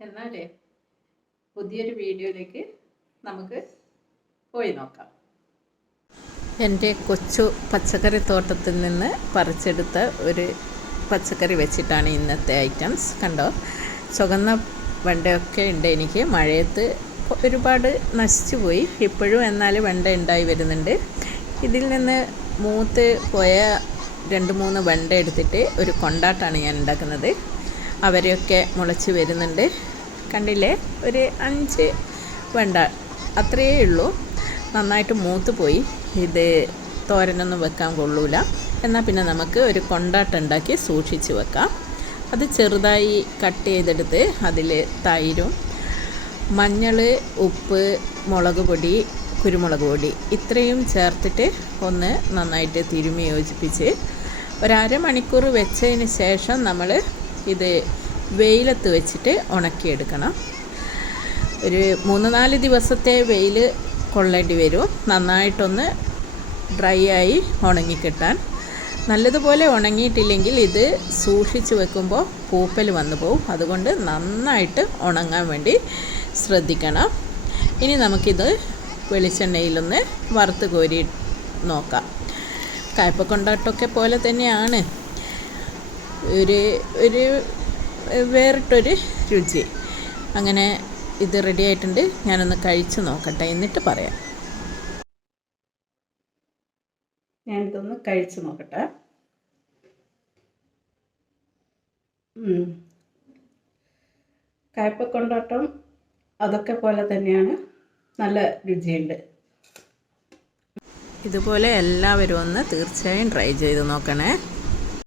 എന്നാലേ പുതിയൊരു വീഡിയോയിലേക്ക് നമുക്ക് പോയി നോക്കാം. എന്റെ കൊച്ചു പച്ചക്കറി തോട്ടത്തിൽ നിന്ന് പറിച്ചെടുത്ത ഒരു പച്ചക്കറി വെച്ചിട്ടാണ് ഇന്നത്തെ ഐറ്റംസ്. കണ്ടോ? ചുവന്ന വെണ്ടയൊക്കെ ഉണ്ട് എനിക്ക്. മഴയത്ത് ഒരുപാട് നശിച്ചു പോയി. ഇപ്പോഴും എന്നാൽ വെണ്ട ഉണ്ടായി വരുന്നുണ്ട്. ഇതിൽ നിന്ന് മൂത്ത് പോയ രണ്ട് മൂന്ന് വെണ്ട എടുത്തിട്ട് ഒരു കൊണ്ടാട്ടാണ് ഞാൻ ഉണ്ടാക്കുന്നത്. അവരെയൊക്കെ മുളച്ച് വരുന്നുണ്ട്. കണ്ടില്ലേ? ഒരു അഞ്ച് വേണ്ട. അത്രയേ ഉള്ളൂ. നന്നായിട്ട് മൂത്ത് പോയി. ഇത് തോരനൊന്നും വെക്കാൻ കൊള്ളൂല. എന്നാൽ പിന്നെ നമുക്ക് ഒരു കൊണ്ടാട്ടം ഉണ്ടാക്കി സൂക്ഷിച്ച് വെക്കാം. അത് ചെറുതായി കട്ട് ചെയ്തെടുത്ത് അതിൽ തൈരും മഞ്ഞൾ ഉപ്പ് മുളക് പൊടി കുരുമുളക് പൊടി ഇത്രയും ചേർത്തിട്ട് ഒന്ന് നന്നായിട്ട് തിരുമി യോജിപ്പിച്ച് ഒരമണിക്കൂർ വെച്ചതിന് ശേഷം നമ്മൾ ഇത് വെയിലത്ത് വെച്ചിട്ട് ഉണക്കിയെടുക്കണം. ഒരു മൂന്ന് നാല് ദിവസത്തെ വെയിൽ കൊള്ളേണ്ടി വരും. നന്നായിട്ടൊന്ന് ഡ്രൈ ആയി ഉണങ്ങിക്കിട്ടാൻ. നല്ലതുപോലെ ഉണങ്ങിയിട്ടില്ലെങ്കിൽ ഇത് സൂക്ഷിച്ച് വെക്കുമ്പോൾ പൂപ്പൽ വന്നു പോകും അതുകൊണ്ട് നന്നായിട്ട് ഉണങ്ങാൻ വേണ്ടി ശ്രദ്ധിക്കണം. ഇനി നമുക്കിത് വെളിച്ചെണ്ണയിലൊന്ന് വറുത്ത് കോരി നോക്കാം. കയ്പക്കൊണ്ടാട്ടമൊക്കെ പോലെ തന്നെയാണ്. ഒരു ഒരു വേറിട്ടൊരു രുചി. അങ്ങനെ ഇത് റെഡി ആയിട്ടുണ്ട്. ഞാനൊന്ന് കഴിച്ച് നോക്കട്ടെ എന്നിട്ട് പറയാം. ഞാനിതൊന്ന് കഴിച്ച് നോക്കട്ടെ. കയ്പക്കൊണ്ടാട്ടം അതൊക്കെ പോലെ തന്നെയാണ്. നല്ല രുചിയുണ്ട്. ഇതുപോലെ എല്ലാവരും ഒന്ന് തീർച്ചയായും ട്രൈ ചെയ്ത് നോക്കണേ.